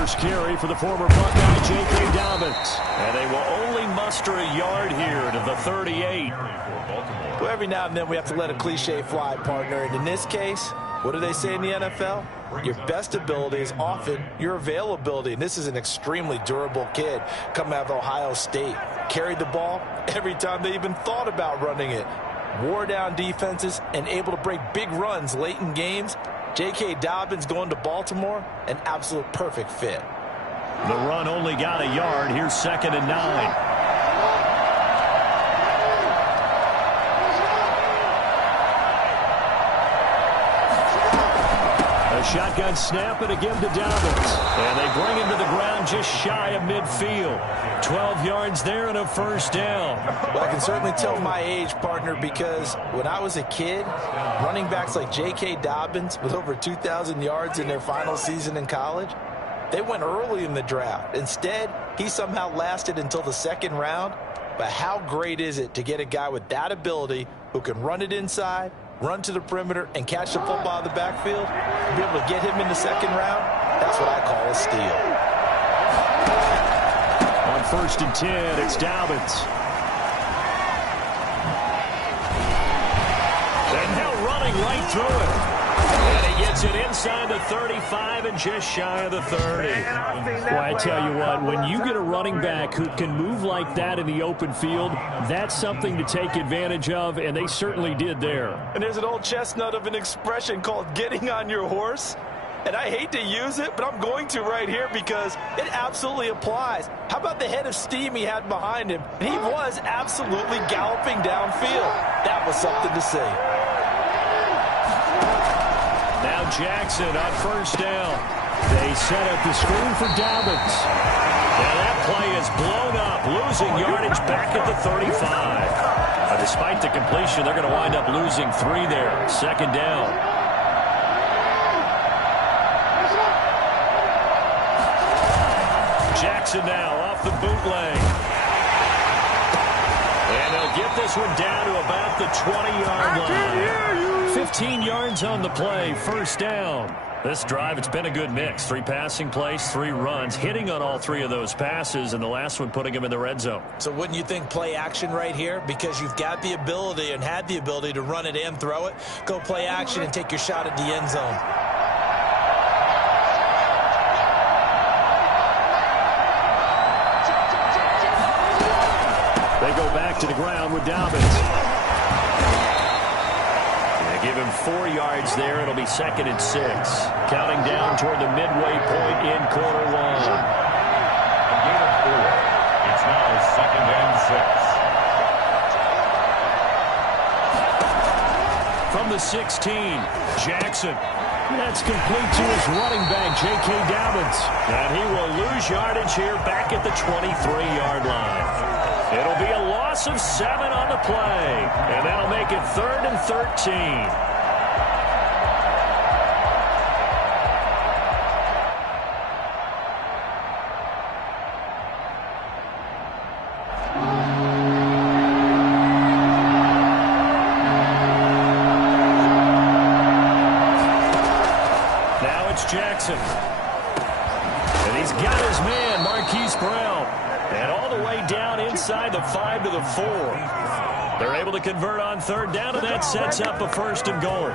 first carry for the former Buckeye, J.K. Dobbins. And they will only muster a yard here to the 38. Well, every now and then we have to let a cliche fly, partner. And in this case, what do they say in the NFL? Your best ability is often your availability. And this is an extremely durable kid coming out of Ohio State. Carried the ball every time they even thought about running it. Wore down defenses and able to break big runs late in games. J.K. Dobbins going to Baltimore, an absolute perfect fit. The run only got a yard. Here's 2nd and 9. A shotgun snap and a give to Dobbins. And they bring him to the ground just shy of midfield. 12 yards there and a first down. Well, I can certainly tell my age, partner, because when I was a kid, running backs like J.K. Dobbins with over 2,000 yards in their final season in college, they went early in the draft. Instead, he somehow lasted until the 2nd round. But how great is it to get a guy with that ability who can run it inside, run to the perimeter, and catch the football in the backfield? And be able to get him in the 2nd round? That's what I call a steal. On 1st and 10, it's Dobbins. And now running right through it. And he gets it inside the 35 and just shy of the 30. Well, I tell you what, when you get a running back who can move like that in the open field, that's something to take advantage of, and they certainly did there. And there's an old chestnut of an expression called getting on your horse. And I hate to use it, but I'm going to right here because it absolutely applies. How about the head of steam he had behind him? And he was absolutely galloping downfield. That was something to see. Now Jackson on 1st down. They set up the screen for Dobbins. And that play is blown up, losing yardage back at the 35. Despite the completion, they're going to wind up losing 3 there. 2nd down. Jackson now off the bootleg. And they'll get this one down to about the 20-yard line. 15 yards on the play, 1st down. This drive, it's been a good mix. 3 passing plays, 3 runs, hitting on all 3 of those passes, and the last one putting him in the red zone. So wouldn't you think play action right here? Because you've got the ability and had the ability to run it and throw it. Go play action and take your shot at the end zone. They go back to the ground with Dobbins. They give him 4 yards there. It'll be 2nd and 6. Counting down toward the midway point in quarter 1. A gain of 4. It's now 2nd and 6. From the 16, Jackson. That's complete to his running back, J.K. Dobbins. And he will lose yardage here back at the 23-yard line. It'll be a loss of 7 on the play. And that'll make it 3rd and 13. Now it's Jackson. And he's got his man, Marquise Brown. And all the way down inside the 5 to the 4. They're able to convert on 3rd down, and that sets up a 1st and goal.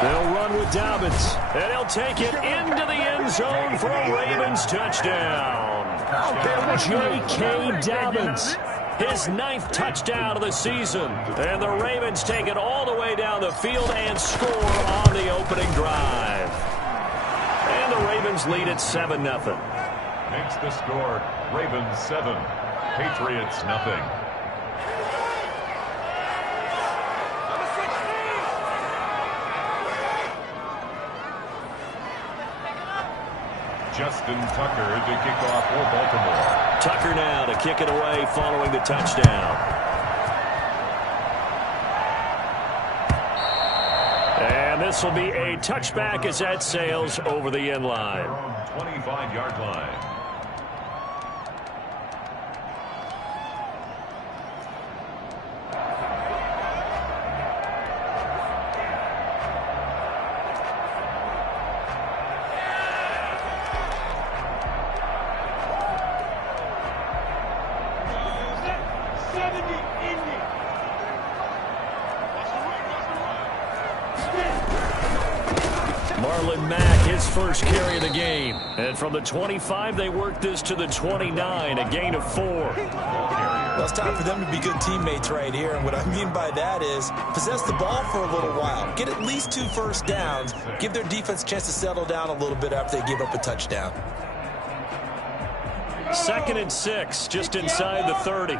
They'll run with Dobbins, and he'll take it into the end zone for a Ravens touchdown. J.K. Dobbins. His 9th touchdown of the season. And the Ravens take it all the way down the field and score on the opening drive. And the Ravens lead at 7-0. Makes the score Ravens 7, Patriots nothing. Justin Tucker to kick off for Baltimore. Tucker now to kick it away following the touchdown. And this will be a touchback as that sails over the end line. 25-yard line. Marlon Mack, his first carry of the game. And from the 25, they work this to the 29, a gain of 4. Well, it's time for them to be good teammates right here. And what I mean by that is possess the ball for a little while. Get at least 2 first downs. Give their defense a chance to settle down a little bit after they give up a touchdown. 2nd and 6, just inside the 30.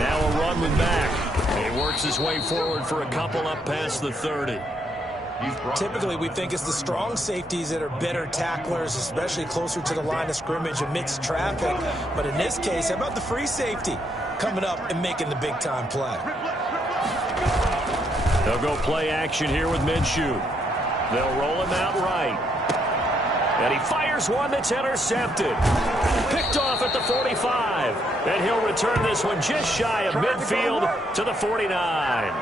Now a run with Mack. He works his way forward for a couple up past the 30. Typically, we think it's the strong safeties that are better tacklers, especially closer to the line of scrimmage amidst traffic. But in this case, how about the free safety coming up and making the big-time play? They'll go play action here with Minshew. They'll roll him out right. And he fires one that's intercepted. Picked off at the 45. And he'll return this one just shy of midfield to the 49.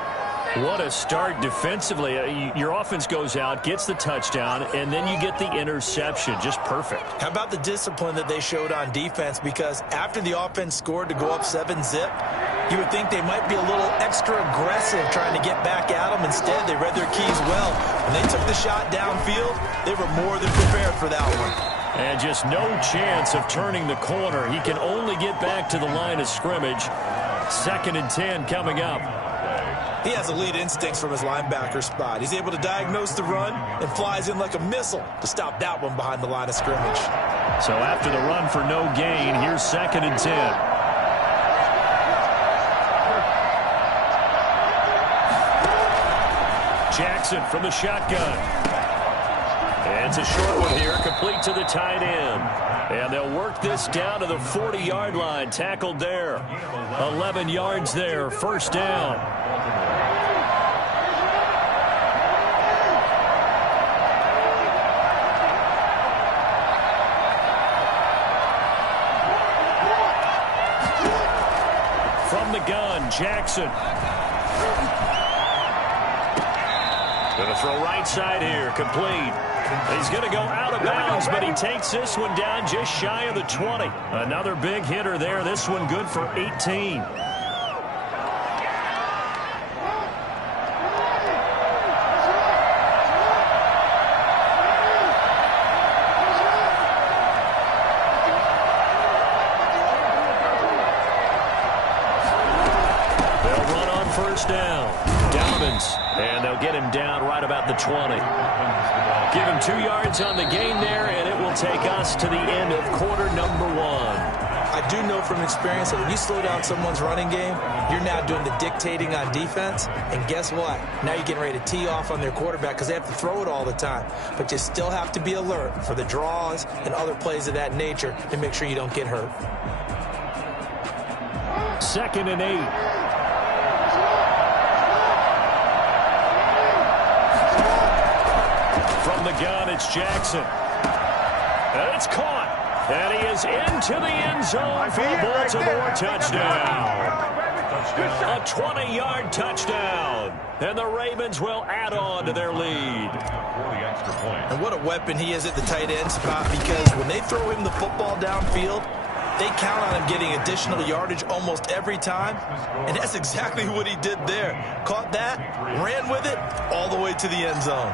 What a start defensively. Your offense goes out, gets the touchdown, and then you get the interception. Just perfect. How about the discipline that they showed on defense? Because after the offense scored to go up 7-zip, you would think they might be a little extra aggressive trying to get back at them. Instead, they read their keys well. When they took the shot downfield, they were more than prepared for that one. And just no chance of turning the corner. He can only get back to the line of scrimmage. 2nd and 10 coming up. He has elite instincts from his linebacker spot. He's able to diagnose the run and flies in like a missile to stop that one behind the line of scrimmage. So after the run for no gain, here's 2nd and 10. Jackson from the shotgun. And it's a short one here, complete to the tight end. And they'll work this down to the 40-yard line, tackled there. 11 yards there, first down. From the gun, Jackson. Going to throw right side here, complete. He's going to go out of bounds, but he takes this one down just shy of the 20. Another big hitter there. This one good for 18. They'll run on first down. Dobbins, and they'll get him down right about the 20. Give him 2 yards on the gain there, and it will take us to the end of quarter number 1. I do know from experience that when you slow down someone's running game, you're now doing the dictating on defense. And guess what? Now you're getting ready to tee off on their quarterback because they have to throw it all the time. But you still have to be alert for the draws and other plays of that nature to make sure you don't get hurt. 2nd and 8. From the gun, it's Jackson. And it's caught. And he is into the end zone for a Baltimore touchdown. A 20-yard touchdown. And the Ravens will add on to their lead. And what a weapon he is at the tight end spot, because when they throw him the football downfield, they count on him getting additional yardage almost every time. And that's exactly what he did there. Caught that, ran with it, all the way to the end zone.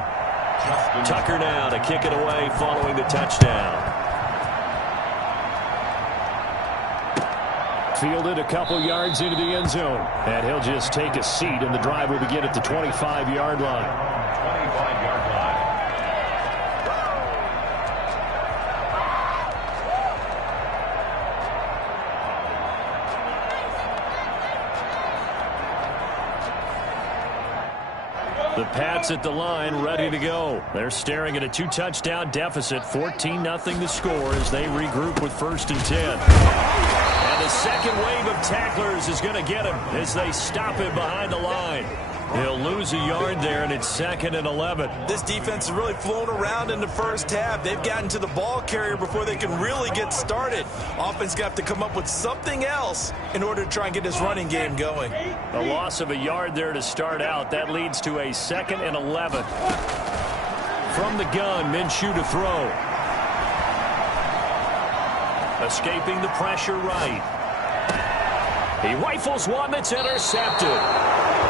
Tucker now to kick it away following the touchdown. Fielded a couple yards into the end zone. And he'll just take a seat, and the drive will begin at the 25-yard line. 25-yard line. The Pats at the line, ready to go. They're staring at a 2-touchdown deficit, 14-0 to score as they regroup with 1st and 10. And the second wave of tacklers is going to get him as they stop him behind the line. He'll lose a yard there, and it's 2nd and 11. This defense has really flown around in the first half. They've gotten to the ball carrier before they can really get started. Offense got to come up with something else in order to try and get this running game going. A loss of a yard there to start out. That leads to a 2nd and 11. From the gun, Minshew to throw. Escaping the pressure right. He rifles one that's intercepted.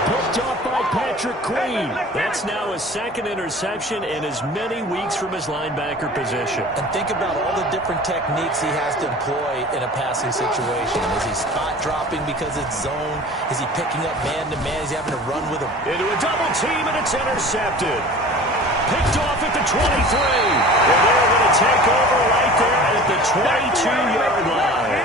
Picked off by Patrick Queen. That's now his second interception in as many weeks from his linebacker position. And think about all the different techniques he has to employ in a passing situation. Is he spot dropping because it's zone? Is he picking up man-to-man? Is he having to run with him? Into a double team, and it's intercepted. Picked off at the 23. And they're going to take over right there at the 22-yard line.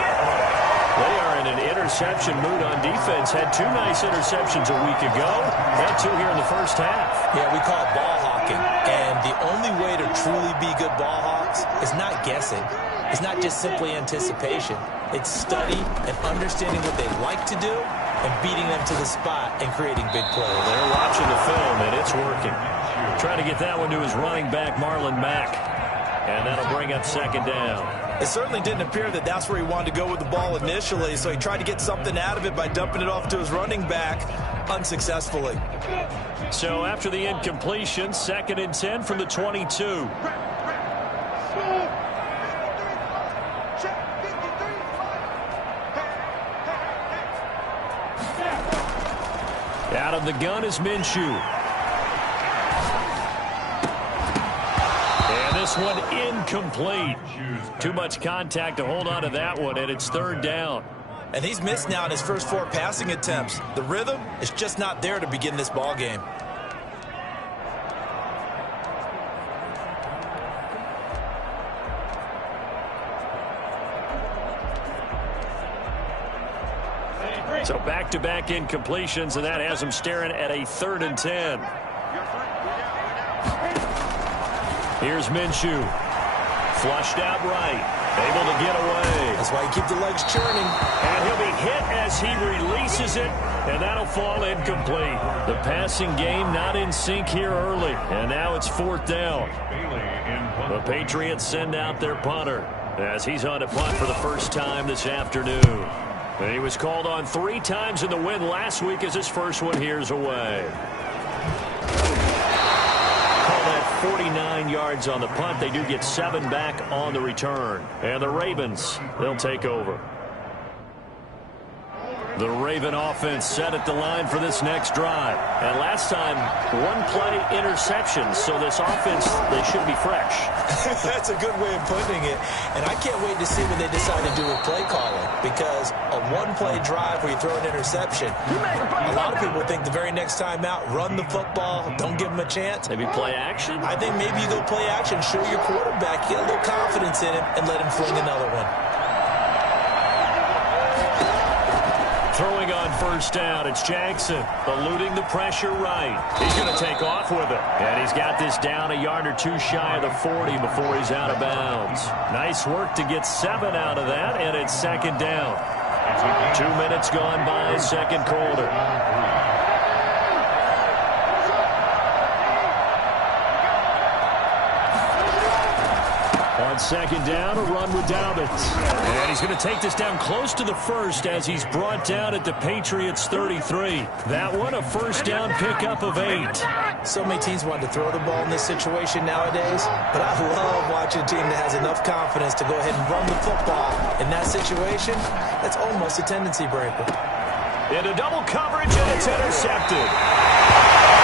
They are in an interception mood on defense. Had two nice interceptions a week ago. Had two here in the first half. Yeah, we call it ball hawking. And the only way to truly be good ball hawks is not guessing. It's not just simply anticipation. It's study and understanding what they like to do and beating them to the spot and creating big plays. They're watching the film, and it's working. Trying to get that one to his running back, Marlon Mack. And that'll bring up second down. It certainly didn't appear that that's where he wanted to go with the ball initially, so he tried to get something out of it by dumping it off to his running back unsuccessfully. So after the incompletion, 2nd and 10 from the 22. Out of the gun is Minshew. This one incomplete. Too much contact to hold on to that one, and it's 3rd down. And he's missed now in his first 4 passing attempts. The rhythm is just not there to begin this ball game. So back-to-back incompletions, and that has him staring at a 3rd and 10. Here's Minshew. Flushed out right. Able to get away. That's why you keep the legs churning. And he'll be hit as he releases it, and that'll fall incomplete. The passing game not in sync here early, and now it's 4th down. The Patriots send out their punter as he's on to punt for the first time this afternoon. He was called on 3 times in the win last week as his first one here's away. 49 yards on the punt. They do get 7 back on the return. And the Ravens, they'll take over. The Raven offense set at the line for this next drive. And last time, 1-play interception. So this offense, they should be fresh. That's a good way of putting it. And I can't wait to see what they decide to do with play calling. Because a 1-play drive where you throw an interception, a lot of people think the very next time out, run the football, don't give them a chance. Maybe play action? I think maybe you go play action, show your quarterback, get a little confidence in him, and let him fling another one. Throwing on first down, it's Jackson, eluding the pressure right. He's going to take off with it. And he's got this down a yard or 2 shy of the 40 before he's out of bounds. Nice work to get 7 out of that, and it's 2nd down. 2 minutes gone by, 2nd quarter. On 2nd down, a run with Dobbins. And he's going to take this down close to the 1st as he's brought down at the Patriots 33. That one, a first down pickup of 8. So many teams want to throw the ball in this situation nowadays, but I love watching a team that has enough confidence to go ahead and run the football. In that situation, that's almost a tendency breaker. Into double coverage, and it's intercepted.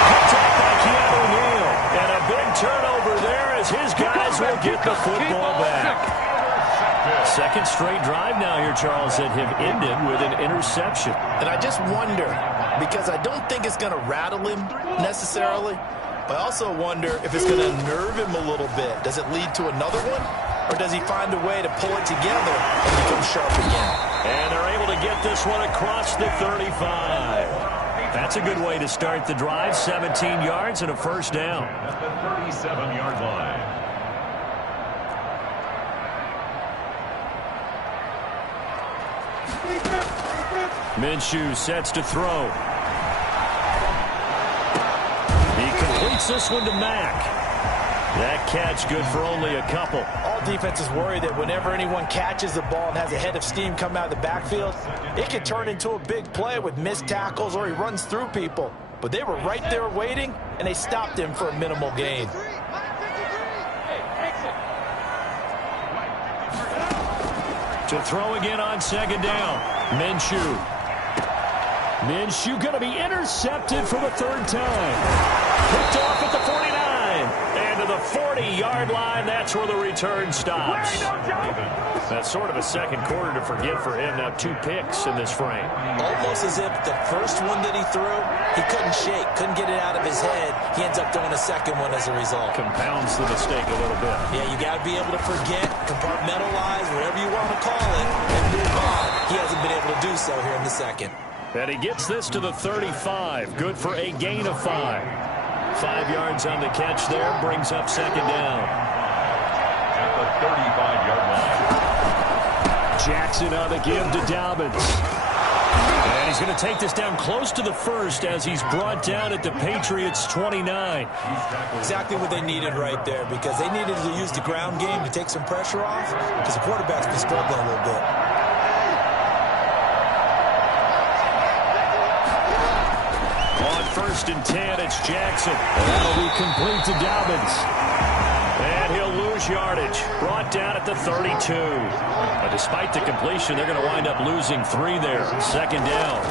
Contact by Keanu Neal. And a big turnover there as his guys will get the football back. 2nd straight drive now here, Charles, that have ended with an interception. And I just wonder, because I don't think it's going to rattle him necessarily, but I also wonder if it's going to nerve him a little bit. Does it lead to another one? Or does he find a way to pull it together and become sharp again? And they're able to get this one across the 35. That's a good way to start the drive. 17 yards and a first down. At the 37-yard line. Minshew sets to throw. He completes this one to Mack. That catch good for only a couple. All defenses worry that whenever anyone catches the ball and has a head of steam come out of the backfield, it can turn into a big play with missed tackles or he runs through people. But they were right there waiting, and they stopped him for a minimal gain. To throw again on second down. Minshew. Minshew going to be intercepted for the third time. Picked off at the 49. And to the 40-yard line, that's where the return stops. That's sort of a second quarter to forget for him. Now 2 picks in this frame. Almost as if the first one that he threw, he couldn't shake, couldn't get it out of his head. He ends up throwing a second one as a result. Compounds the mistake a little bit. Yeah, you got to be able to forget, compartmentalize, whatever you want to call it, and move on. He hasn't been able to do so here in the second. And he gets this to the 35. Good for a gain of 5. 5 yards on the catch there. Brings up second down. At the 35-yard line. Jackson on the give to Dobbins. And he's going to take this down close to the first as he's brought down at the Patriots' 29. Exactly what they needed right there, because they needed to use the ground game to take some pressure off, because the quarterback's been struggling a little bit. On 1st and 10, it's Jackson. And that'll be complete to Dobbins. And he'll lose yardage. Brought down at the 32. But despite the completion, they're going to wind up losing 3 there. Second down.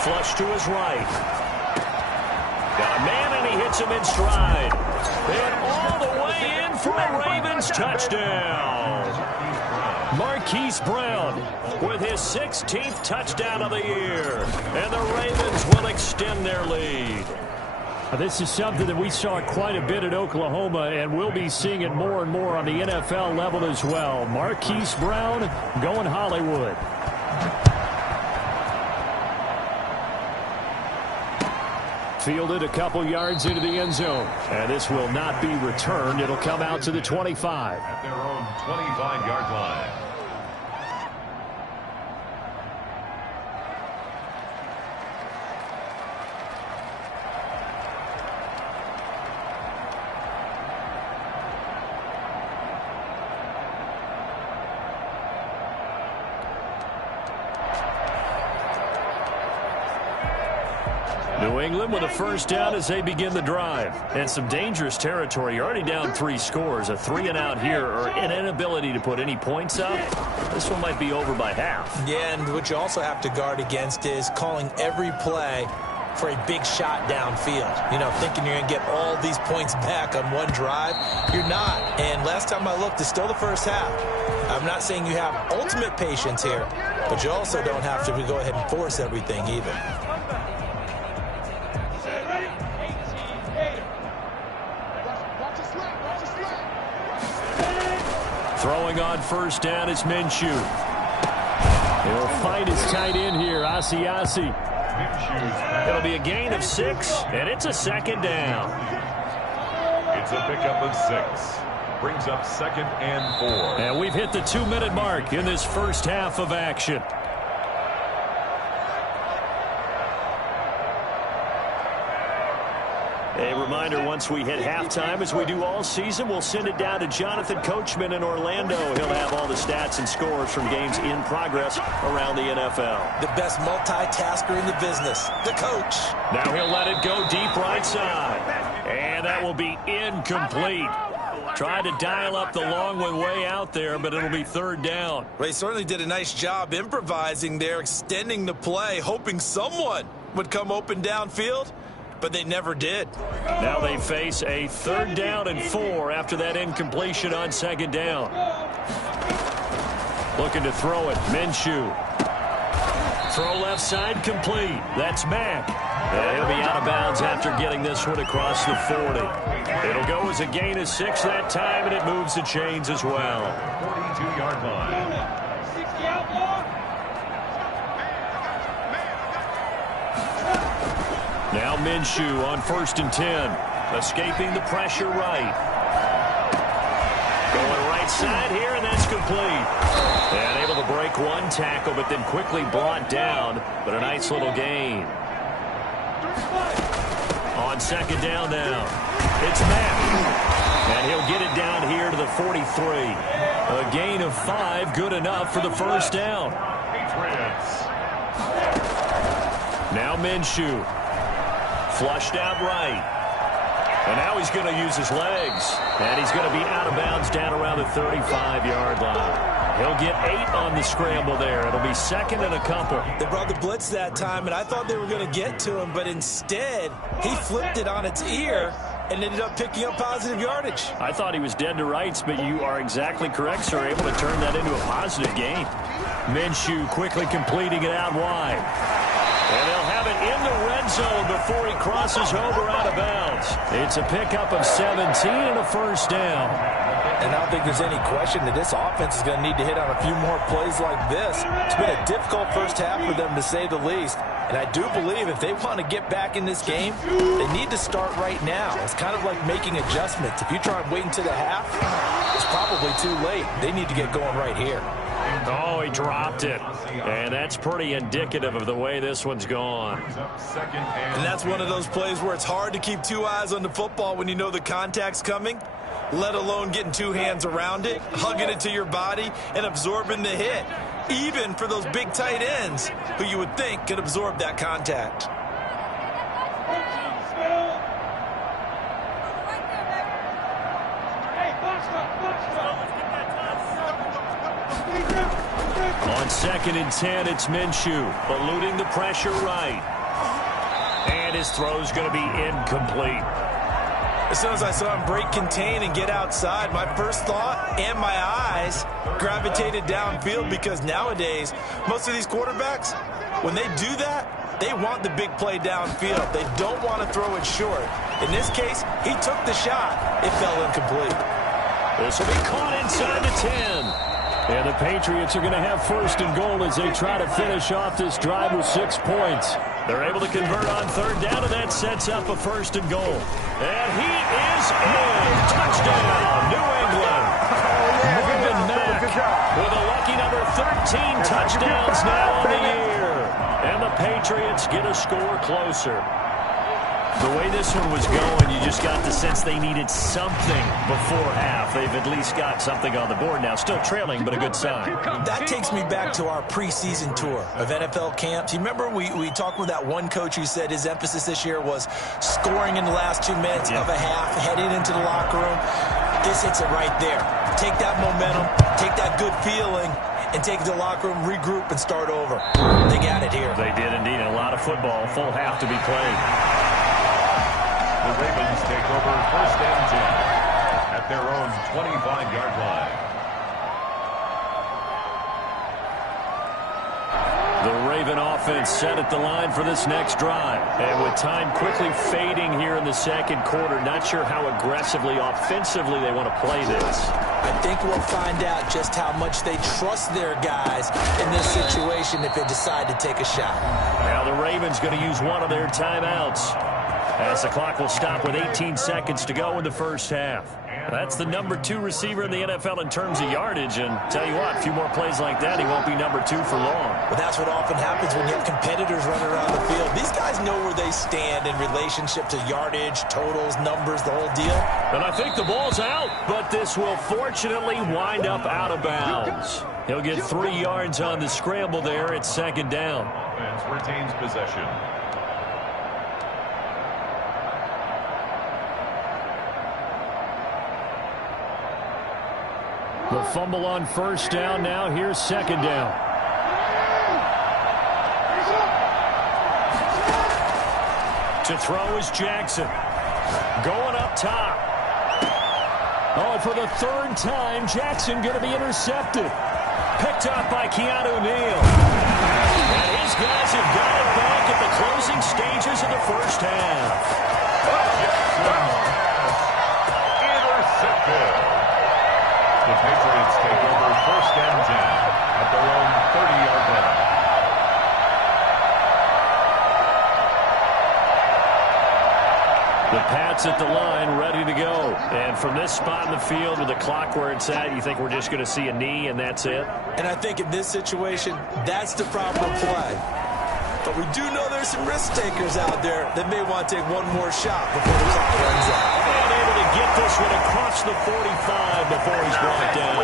Flush to his right. Got a man, and he hits him in stride. And all the way in for a Ravens touchdown. Marquise Brown with his 16th touchdown of the year. And the Ravens will extend their lead. This is something that we saw quite a bit at Oklahoma, and we'll be seeing it more and more on the NFL level as well. Marquise Brown going Hollywood. Fielded a couple yards into the end zone. And this will not be returned. It'll come out to the 25. At their own 25-yard line. New England with a first down as they begin the drive. And some dangerous territory. You're already down 3 scores. A 3-and-out here, or an inability to put any points up. This one might be over by half. Yeah, and what you also have to guard against is calling every play for a big shot downfield. You know, thinking you're going to get all these points back on one drive. You're not. And last time I looked, it's still the first half. I'm not saying you have ultimate patience here, but you also don't have to go ahead and force everything either. Throwing on first down is Minshew. He'll find his tight end here, Asiasi. It'll be a gain of 6, and it's a second down. It's a pickup of 6. Brings up 2nd and 4. And we've hit the 2-minute mark in this first half of action. A reminder, once we hit halftime, as we do all season, we'll send it down to Jonathan Coachman in Orlando. He'll have all the stats and scores from games in progress around the NFL. The best multitasker in the business, the coach. Now he'll let it go deep right side. And that will be incomplete. Tried to dial up the long one way out there, but it'll be 3rd down. Well, he certainly did a nice job improvising there, extending the play, hoping someone would come open downfield. But they never did. Now they face a 3rd down and 4 after that incompletion on 2nd down. Looking to throw it. Minshew. Throw left side complete. That's Mack. And he'll be out of bounds after getting this one across the 40. It'll go as a gain of 6 that time, and it moves the chains as well. 42-yard line. Now Minshew on 1st and 10. Escaping the pressure right. Going right side here, and that's complete. And able to break one tackle, but then quickly brought down. But a nice little gain. On 2nd down now. It's Mack. And he'll get it down here to the 43. A gain of 5, good enough for the first down. Patriots. Now Minshew. Flushed out right. And now he's going to use his legs. And he's going to be out of bounds down around the 35-yard line. He'll get 8 on the scramble there. It'll be second and a couple. They brought the blitz that time, and I thought they were going to get to him, but instead he flipped it on its ear and ended up picking up positive yardage. I thought he was dead to rights, but you are exactly correct, sir. Able to turn that into a positive gain. Minshew quickly completing it out wide. And they'll have it in the red zone before he crosses over out of bounds. It's a pickup of 17 and a first down. And I don't think there's any question that this offense is going to need to hit on a few more plays like this. It's been a difficult first half for them, to say the least. And I do believe if they want to get back in this game, they need to start right now. It's kind of like making adjustments. If you try and wait until the half, it's probably too late. They need to get going right here. Oh, he dropped it. And that's pretty indicative of the way this one's gone. And that's one of those plays where it's hard to keep two eyes on the football when you know the contact's coming, let alone getting two hands around it, hugging it to your body, and absorbing the hit, even for those big tight ends who you would think could absorb that contact. On 2nd and 10, it's Minshew, eluding the pressure right. And his throw's going to be incomplete. As soon as I saw him break contain and get outside, my first thought and my eyes gravitated downfield, because nowadays, most of these quarterbacks, when they do that, they want the big play downfield. They don't want to throw it short. In this case, he took the shot. It fell incomplete. This will be caught inside the 10. And the Patriots are going to have 1st and goal as they try to finish off this drive with 6 points. They're able to convert on 3rd down, and that sets up a 1st and goal. And he is in. Touchdown, New England. Marvin Mack with a lucky number 13 touchdowns now on the year. And the Patriots get a score closer. The way this one was going, you just got the sense they needed something before half. They've at least got something on the board now. Still trailing, but a good sign. That takes me back to our preseason tour of NFL camps. You remember we talked with that one coach who said his emphasis this year was scoring in the last 2 minutes of a half, heading into the locker room. This hits it right there. Take that momentum, take that good feeling, and take it to the locker room, regroup, and start over. They got it here. They did indeed. A lot of football, full half to be played. The Ravens take over 1st and 10 at their own 25-yard line. The Raven offense set at the line for this next drive. And with time quickly fading here in the 2nd quarter, not sure how aggressively, offensively they want to play this. I think we'll find out just how much they trust their guys in this situation if they decide to take a shot. Now the Ravens going to use one of their timeouts, as the clock will stop with 18 seconds to go in the first half. That's the number 2 receiver in the NFL in terms of yardage, and tell you what, a few more plays like that, he won't be number 2 for long. Well, that's what often happens when you have competitors running around the field. These guys know where they stand in relationship to yardage, totals, numbers, the whole deal. And I think the ball's out, but this will fortunately wind up out of bounds. He'll get 3 yards on the scramble there at 2nd down. Offense retains possession. The fumble on 1st down. Now here's 2nd down. To throw is Jackson. Going up top. Oh, for the 3rd time, Jackson going to be intercepted. Picked up by Keanu Neal. And his guys have got it back at the closing stages of the first half. Intercepted. The Patriots take over 1st and 10 at their own 30-yard line. The Pats at the line, ready to go. And from this spot in the field with the clock where it's at, you think we're just going to see a knee and that's it? And I think in this situation, that's the proper play. But we do know there's some risk takers out there that may want to take one more shot before the clock runs out. And able to get this one across the 45 before he's brought down.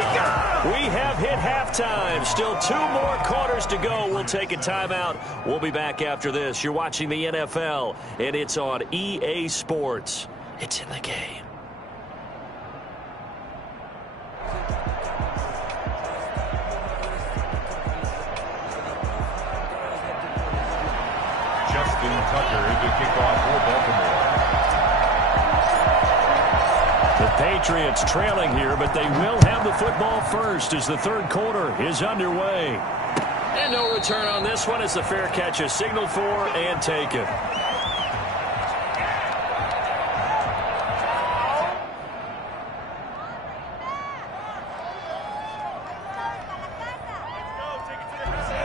We have hit halftime. Still 2 more quarters to go. We'll take a timeout. We'll be back after this. You're watching the NFL, and it's on EA Sports. It's in the game. Justin Tucker to kick off for Baltimore. The Patriots trailing here, but they will have the football first as the third quarter is underway. And no return on this one as the fair catch is signaled for and taken.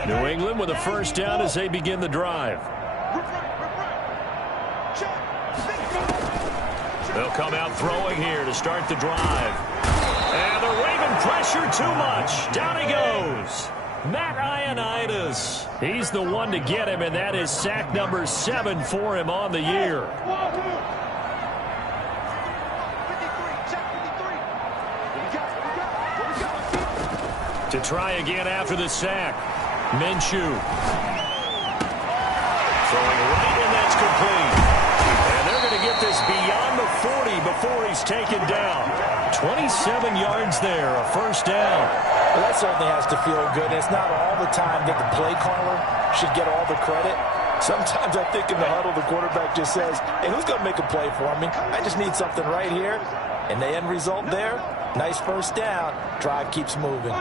New England with a first down as they begin the drive. They'll come out throwing here to start the drive. And the Raven pressure too much. Down he goes. Matt Ioannidis. He's the one to get him, and that is sack number 7 for him on the year. To try again after the sack. Minshew. Throwing right, and that's complete. And they're going to get this beyond the 40 before he's taken down. 27 yards there, a first down. Well, that certainly has to feel good. It's not all the time that the play caller should get all the credit. Sometimes I think in the huddle, the quarterback just says, hey, who's going to make a play for me? I just need something right here. And the end result there, nice first down. Drive keeps moving.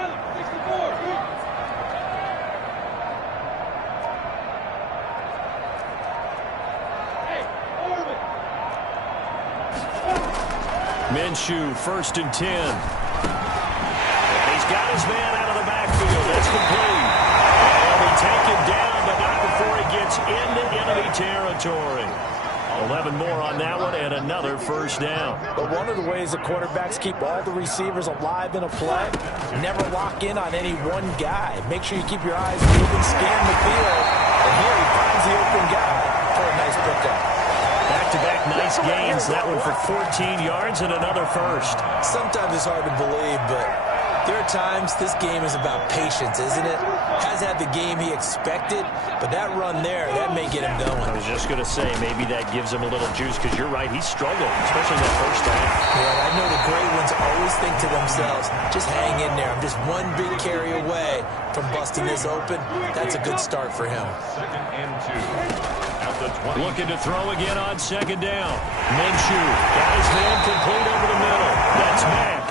Minshew, 1st and 10. And he's got his man out of the backfield. That's complete. And he'll be taken down, but not before he gets into enemy territory. 11 more on that one, and another first down. But one of the ways the quarterbacks keep all the receivers alive in a play, never lock in on any one guy. Make sure you keep your eyes moving, scan the field, and here he finds the open guy for a nice pickup. Back-to-back nice gains. That one for 14 yards and another first. Sometimes it's hard to believe, but there are times this game is about patience, isn't it? Has had the game he expected, but that run there, that may get him going. I was just going to say, maybe that gives him a little juice, because you're right, he struggled, especially that first half. Yeah, I know the great ones always think to themselves, just hang in there. I'm just one big carry away from busting this open. That's a good start for him. 2nd and 2. Looking to throw again on 2nd down. Minshew got his man complete over the middle. That's Mack.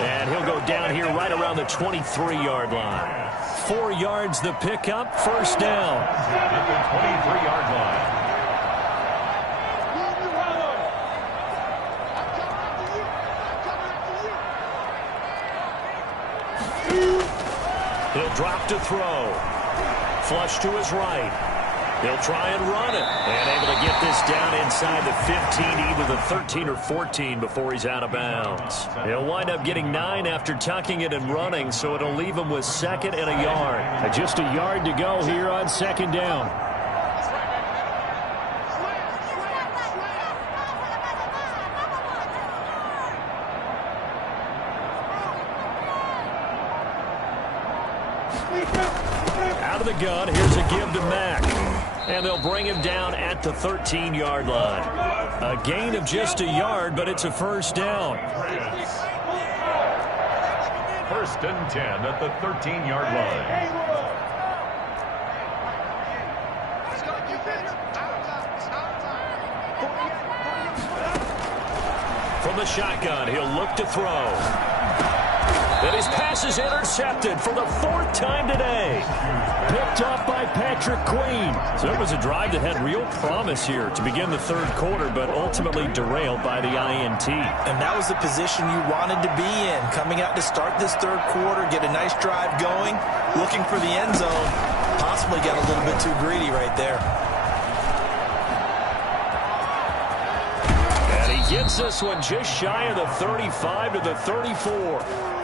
And he'll go down here right around the 23-yard line. 4 yards the pickup, first down. At the 23-yard line. He'll drop to throw. Flush to his right. He'll try and run it. And able to get this down inside the 15, either the 13 or 14 before he's out of bounds. He'll wind up getting 9 after tucking it and running, so it'll leave him with 2nd and a yard. Just a yard to go here on 2nd down. Out of the gun, here's a give to Mack. And they'll bring him down at the 13-yard line. A gain of just a yard, but it's a first down. 1st and 10 at the 13-yard line. From the shotgun, he'll look to throw. And his pass is intercepted for the 4th time today. Picked up by Patrick Queen. So it was a drive that had real promise here to begin the 3rd quarter, but ultimately derailed by the INT. And that was the position you wanted to be in. Coming out to start this 3rd quarter, get a nice drive going, looking for the end zone. Possibly got a little bit too greedy right there. And he gets this one just shy of the 35 to the 34.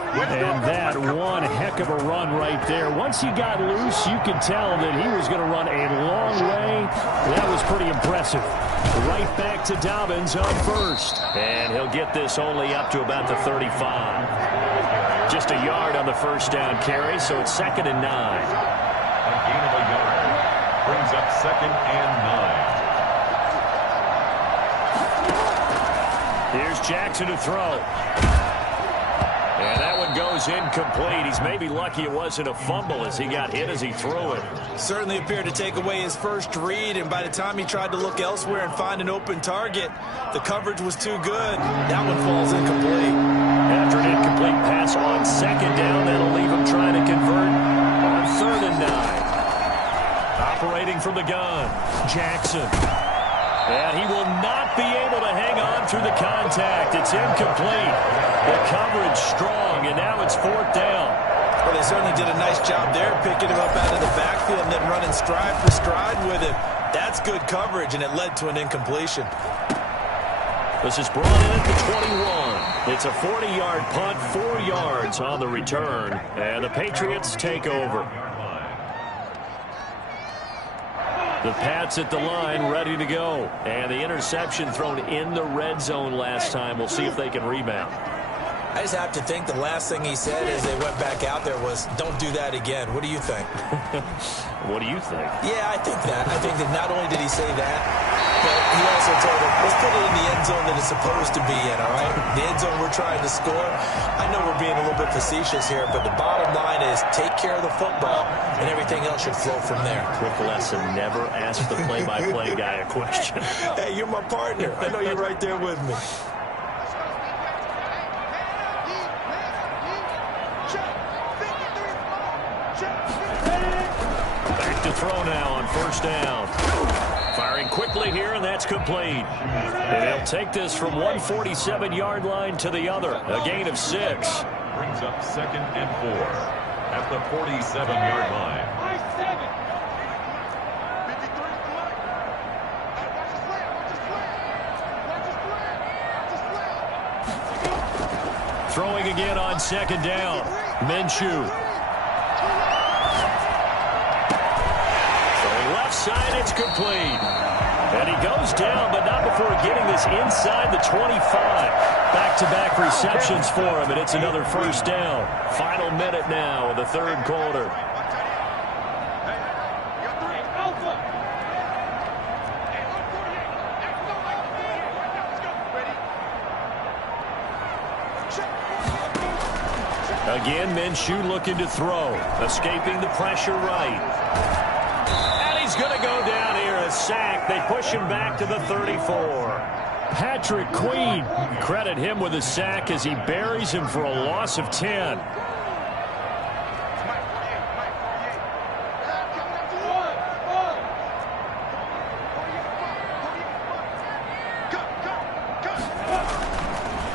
And that one heck of a run right there. Once he got loose, you could tell that he was going to run a long way. That was pretty impressive. Right back to Dobbins on first. And he'll get this only up to about the 35. Just a yard on the first down carry, so it's 2nd and 9. A gain of a yard brings up 2nd and 9. Here's Jackson to throw. And that one goes incomplete. He's maybe lucky it wasn't a fumble as he got hit as he threw it. Certainly appeared to take away his first read, and by the time he tried to look elsewhere and find an open target, the coverage was too good. That one falls incomplete. After an incomplete pass on second down, that'll leave him trying to convert on 3rd and 9. Operating from the gun, Jackson. And he will not be able to hang on through the contact. It's incomplete. The coverage strong, and now it's 4th down. Well, they certainly did a nice job there, picking him up out of the backfield and then running stride for stride with him. That's good coverage, and it led to an incompletion. This is brought in at the 21. It's a 40-yard punt, 4 yards on the return, and the Patriots take over. The Pats at the line, ready to go. And the interception thrown in the red zone last time. We'll see if they can rebound. I just have to think the last thing he said as they went back out there was, don't do that again. What do you think? What do you think? Yeah, I think that. I think that not only did he say that, but he also told him, let's put it in the end zone that it's supposed to be in, all right? The end zone we're trying to score. I know we're being a little bit facetious here, but the bottom line is take care of the football, and everything else should flow from there. Quick lesson, never ask the play-by-play guy a question. Hey, you're my partner. I know you're right there with me. Back to throw now on 1st down. Firing quickly here, and that's complete. And they'll take this from 147-yard line to the other. A gain of 6. Brings up 2nd and 4 at the 47-yard line. Throwing again on 2nd down. Minshew. Side, it's complete. And he goes down, but not before getting this inside the 25. Back-to-back receptions for him, and it's another 1st down. Final minute now of the 3rd quarter. Again, Minshew looking to throw. Escaping the pressure right. He's going to go down here, a sack. They push him back to the 34. Patrick Queen, credit him with a sack as he buries him for a loss of 10.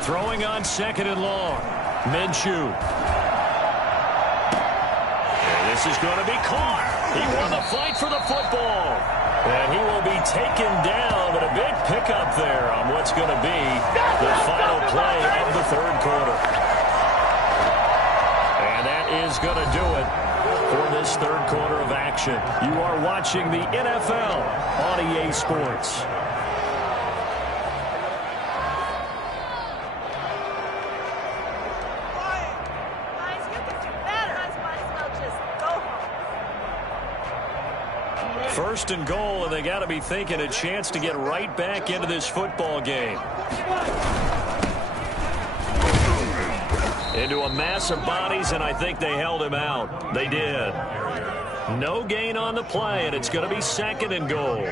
Throwing on 2nd and long. Minshew. And this is going to be caught. He won the fight for the football. And he will be taken down, but a big pickup there on what's going to be the final play of the 3rd quarter. And that is going to do it for this 3rd quarter of action. You are watching the NFL on EA Sports. First and goal, and they got to be thinking a chance to get right back into this football game. Into a mass of bodies, and I think they held him out. They did. No gain on the play, and it's going to be 2nd and goal.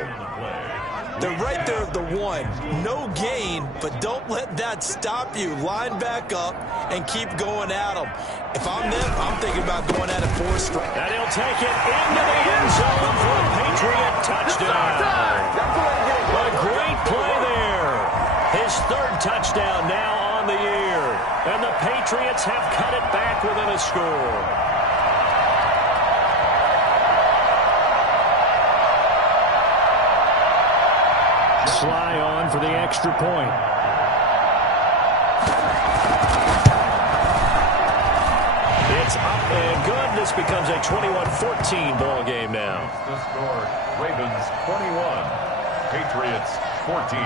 They're right there at the 1. No gain, but don't let that stop you. Line back up and keep going at them. If I'm them, I'm thinking about going at it 4 straight. And he'll take it into the end zone for a Patriot touchdown. What a great play there. His 3rd touchdown now on the year. And the Patriots have cut it back within a score. Sly on for the extra point. It's up and good. This becomes a 21-14 ball game now. The score, Ravens 21, Patriots 14.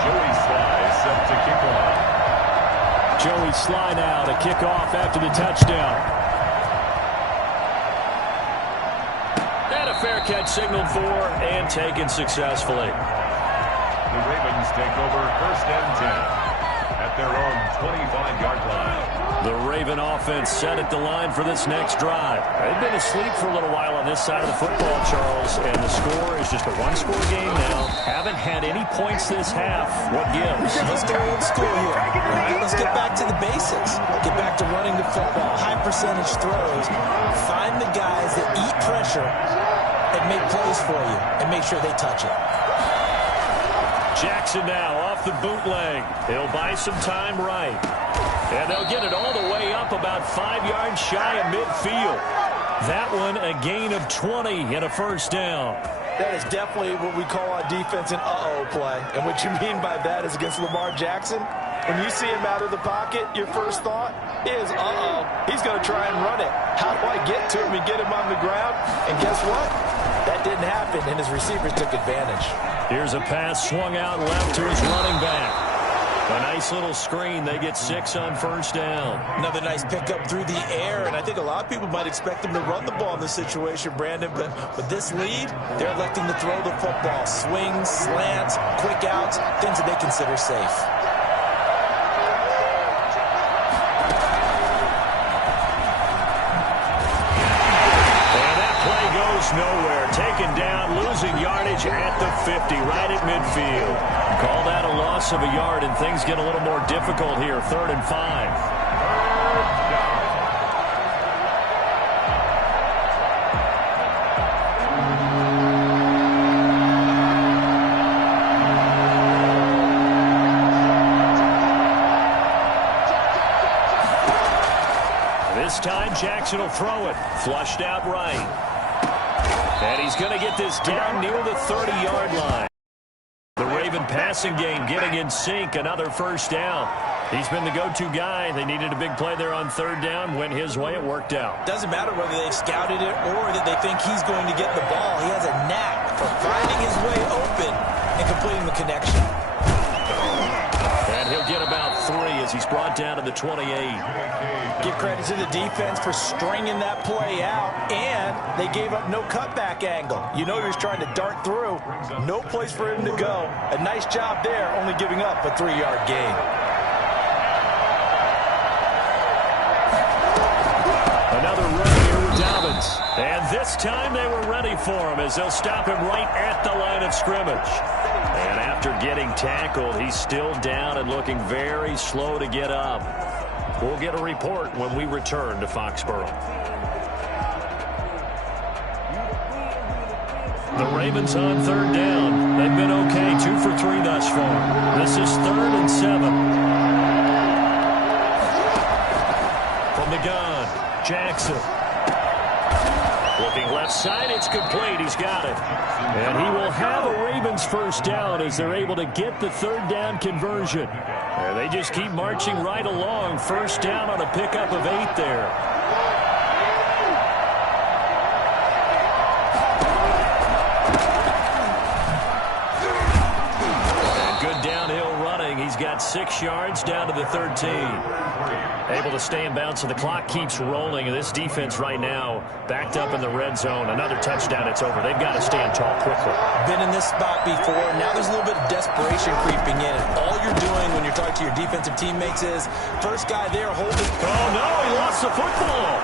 Joey Sly set to kick off. Joey Sly now to kick off after the touchdown. fair catch signaled for and taken successfully. The Ravens take over 1st and 10 at their own 25-yard line. The Raven offense set at the line for this next drive. They've been asleep for a little while on this side of the football, Charles, and the score is just a one-score game now. Haven't had any points this half. What gives? Let's go old school here. Right, let's get back to the basics. Get back to running the football, high percentage throws. Find the guys that eat pressure and make plays for you and make sure they touch it. Jackson now off the bootleg. He'll buy some time right. And they'll get it all the way up about 5 yards shy of midfield. That one a gain of 20 and a first down. That is definitely what we call on defense an uh-oh play. And what you mean by that is against Lamar Jackson, when you see him out of the pocket, your first thought is, uh-oh, he's going to try and run it. How do I get to him and get him on the ground? And guess what? That didn't happen, and his receivers took advantage. Here's a pass swung out left to his running back. A nice little screen. They get 6 on first down. Another nice pickup through the air, and I think a lot of people might expect them to run the ball in this situation, Brandon, but with this lead, they're electing to throw the football. Swings, slants, quick outs, things that they consider safe. Nowhere. Taken down, losing yardage at the 50, right at midfield. Call that a loss of a yard, and things get a little more difficult here. 3rd and 5. This time, Jackson will throw it. Flushed out right. And he's going to get this down near the 30-yard line. The Raven passing game getting in sync. Another first down. He's been the go-to guy. They needed a big play there on 3rd down. Went his way. It worked out. Doesn't matter whether they've scouted it or that they think he's going to get the ball. He has a knack for finding his way open and completing the connection. And he'll get about 3 as he's brought down to the 28. Give credit to the defense for stringing that play out, and they gave up no cutback angle. You know he was trying to dart through. No place for him to go. A nice job there, only giving up a 3-yard gain. Another run here with Dobbins. And this time they were ready for him as they'll stop him right at the line of scrimmage. And after getting tackled, he's still down and looking very slow to get up. We'll get a report when we return to Foxborough. The Ravens on 3rd down. They've been okay, 2 for 3 thus far. This is 3rd and 7. From the gun, Jackson. Looking left side, it's complete. He's got it. And he will have a Ravens first down as they're able to get the 3rd down conversion. And they just keep marching right along. First down on a pickup of 8 there. And good downhill running. He's got 6 yards down to the 13. Able to stay in bounds, so the clock keeps rolling. And this defense right now backed up in the red zone. Another touchdown, it's over. They've got to stand tall quickly. Been in this spot before. Now there's a little bit of desperation creeping in. And all you're doing when you're talking to your defensive teammates is, first guy there, hold it. Oh, no, he lost the football.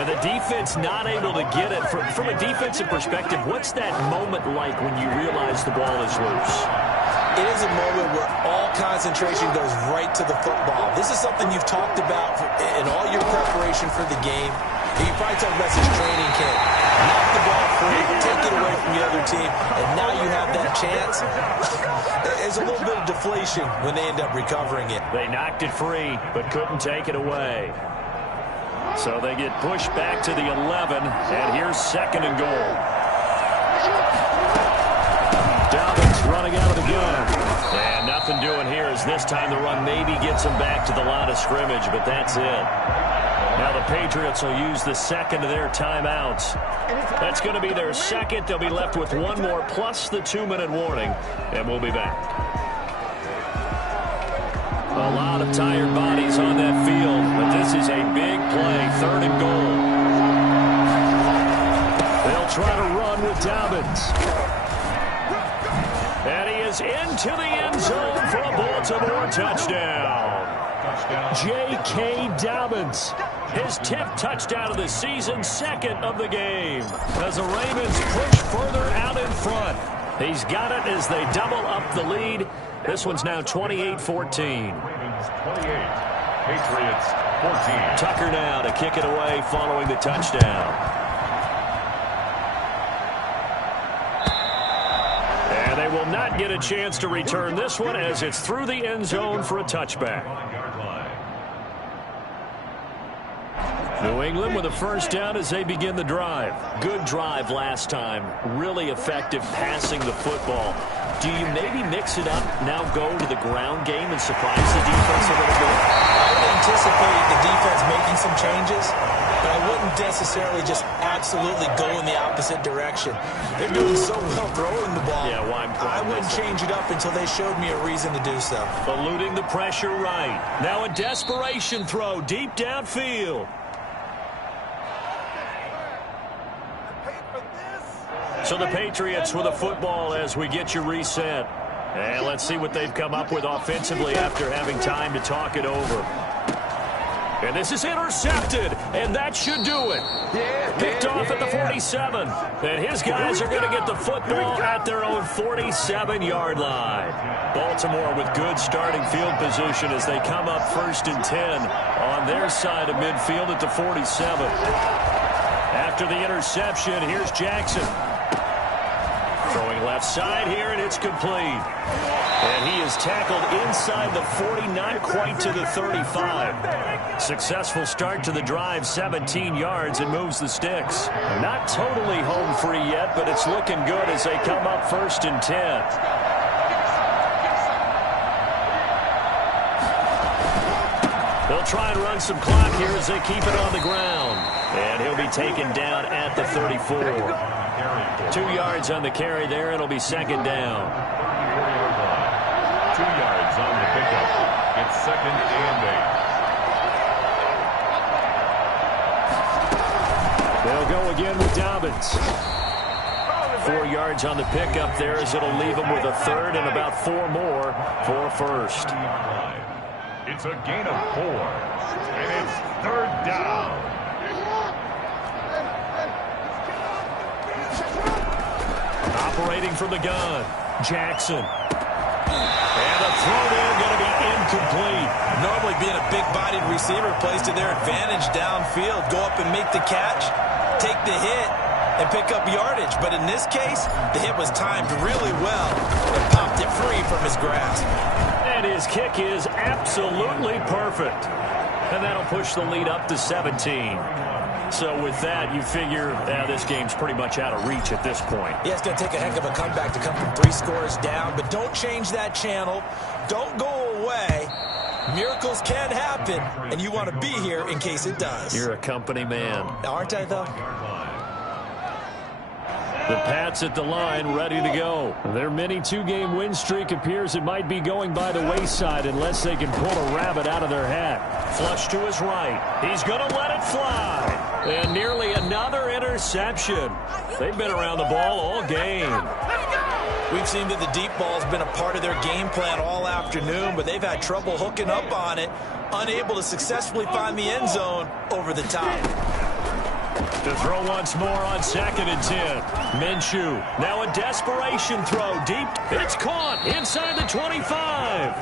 And the defense not able to get it. From a defensive perspective, what's that moment like when you realize the ball is loose? It is a moment where all concentration goes right to the football. This is something you've talked about in all your preparation for the game. You probably talked about this training camp. Knock the ball free, take it away from the other team, and now you have that chance. There's a little bit of deflation when they end up recovering it. They knocked it free, but couldn't take it away. So they get pushed back to the 11, and here's 2nd and goal. Dobbins running out of the gun. And nothing doing here as this time the run maybe gets them back to the line of scrimmage, but that's it. Now the Patriots will use the 2nd of their timeouts. That's going to be their 2nd. They'll be left with 1 more plus the 2-minute warning, and we'll be back. A lot of tired bodies on that field, but this is a big play. 3rd and goal. They'll try to run with Dobbins. And he is into the end zone for a Baltimore touchdown. J.K. Dobbins, his 10th touchdown of the season, 2nd of the game, as the Ravens push further out in front. He's got it as they double up the lead. This one's now 28-14. Ravens 28, Patriots 14. Tucker now to kick it away following the touchdown. And they will not get a chance to return this one as it's through the end zone for a touchback. New England with a first down as they begin the drive. Good drive last time. Really effective passing the football. Do you maybe mix it up, now go to the ground game and surprise the defense a little bit? I would anticipate the defense making some changes, but I wouldn't necessarily just absolutely go in the opposite direction. They're doing so well throwing the ball. Yeah, well, I wouldn't change it up until they showed me a reason to do so. Eluding the pressure right. Now a desperation throw deep downfield. So the Patriots with a football as we get you reset. And let's see what they've come up with offensively after having time to talk it over. And this is intercepted, and that should do it. Picked off at the 47. And his guys are going to get the football at their own 47-yard line. Baltimore with good starting field position as they come up 1st and 10 on their side of midfield at the 47. After the interception, here's Jackson. Throwing left side here, and it's complete. And he is tackled inside the 40, not quite to the 35. Successful start to the drive, 17 yards, and moves the sticks. Not totally home free yet, but it's looking good as they come up 1st and 10. They'll try and run some clock here as they keep it on the ground. And he'll be taken down at the 34. 2 yards on the carry there. It'll be 2nd down. 2 yards on the pickup. It's 2nd and 8. They'll go again with Dobbins. 4 yards on the pickup there as it'll leave them with a 3rd and about 4 more for a 1st. It's a gain of 4. And it's 3rd down. Operating from the gun, Jackson. And the throw there going to be incomplete. Normally being a big-bodied receiver plays to their advantage downfield. Go up and make the catch, take the hit, and pick up yardage. But in this case, the hit was timed really well and popped it free from his grasp. And his kick is absolutely perfect. And that'll push the lead up to 17. So with that, you figure this game's pretty much out of reach at this point. Yeah, it's going to take a heck of a comeback to come from 3 scores down, but don't change that channel. Don't go away. Miracles can happen, and you want to be here in case it does. You're a company man. Aren't I, though? The Pats at the line, ready to go. Their mini 2-game win streak appears it might be going by the wayside unless they can pull a rabbit out of their hat. Flush to his right. He's going to let it fly. And nearly another interception. They've been around the ball all game. We've seen that the deep ball's been a part of their game plan all afternoon, but they've had trouble hooking up on it, unable to successfully find the end zone over the top. To throw once more on 2nd and 10. Minshew, now a desperation throw deep. It's caught inside the 25.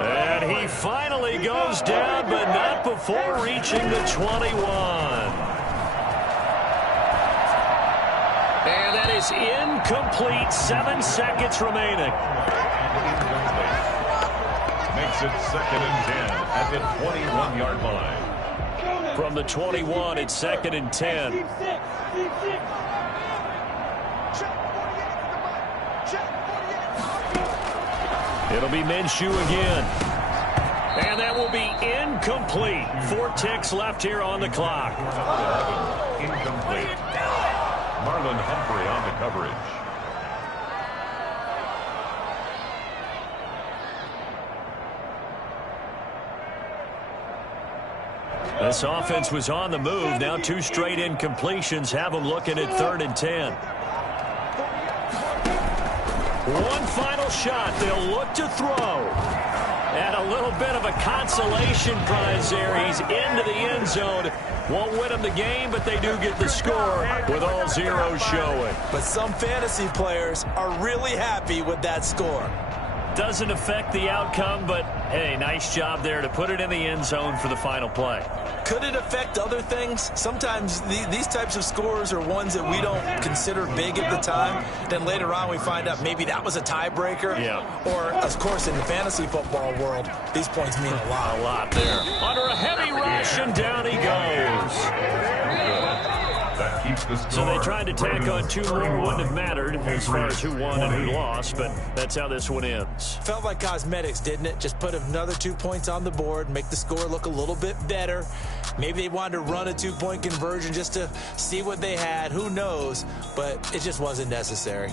And he finally goes down, but not before reaching the 21. And that is incomplete. 7 seconds remaining. Makes it 2nd and 10 at the 21-yard line. From the 21, it's 2nd and 10. It'll be Minshew again. And that will be incomplete. 4 ticks left here on the clock. Incomplete. Marlon Humphrey on the coverage. This offense was on the move. Now 2 straight incompletions have them looking at 3rd and 10. One final shot. They'll look to throw. And a little bit of a consolation prize there. He's into the end zone. Won't win them the game, but they do get the score with all zeros showing. But some fantasy players are really happy with that score. Doesn't affect the outcome, but, hey, nice job there to put it in the end zone for the final play. Could it affect other things? Sometimes these types of scores are ones that we don't consider big at the time. Then later on we find out maybe that was a tiebreaker. Yeah. Or, of course, in the fantasy football world, these points mean a lot. A lot there. Under a heavy rush, and down he goes. So they tried to tack on 2 more. Wouldn't have mattered as far as who won and who lost, but that's how this one ends. Felt like cosmetics, didn't it? Just put another 2 points on the board, make the score look a little bit better. Maybe they wanted to run a 2-point conversion just to see what they had. Who knows? But it just wasn't necessary.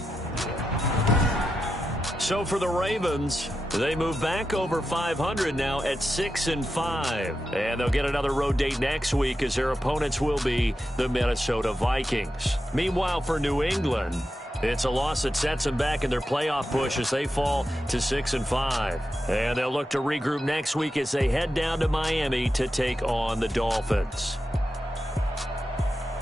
So for the Ravens, they move back over 500 now at 6-5. And they'll get another road date next week as their opponents will be the Minnesota Vikings. Meanwhile, for New England, it's a loss that sets them back in their playoff push as they fall to 6-5. And they'll look to regroup next week as they head down to Miami to take on the Dolphins.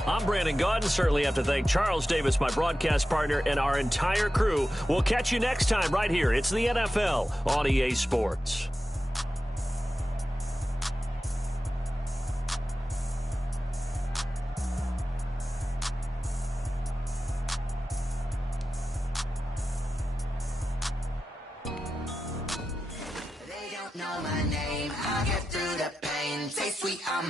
I'm Brandon Gaudin. Certainly have to thank Charles Davis, my broadcast partner, and our entire crew. We'll catch you next time right here. It's the NFL on EA Sports. They don't know my name. I'll get through the pain. Say sweet, I'm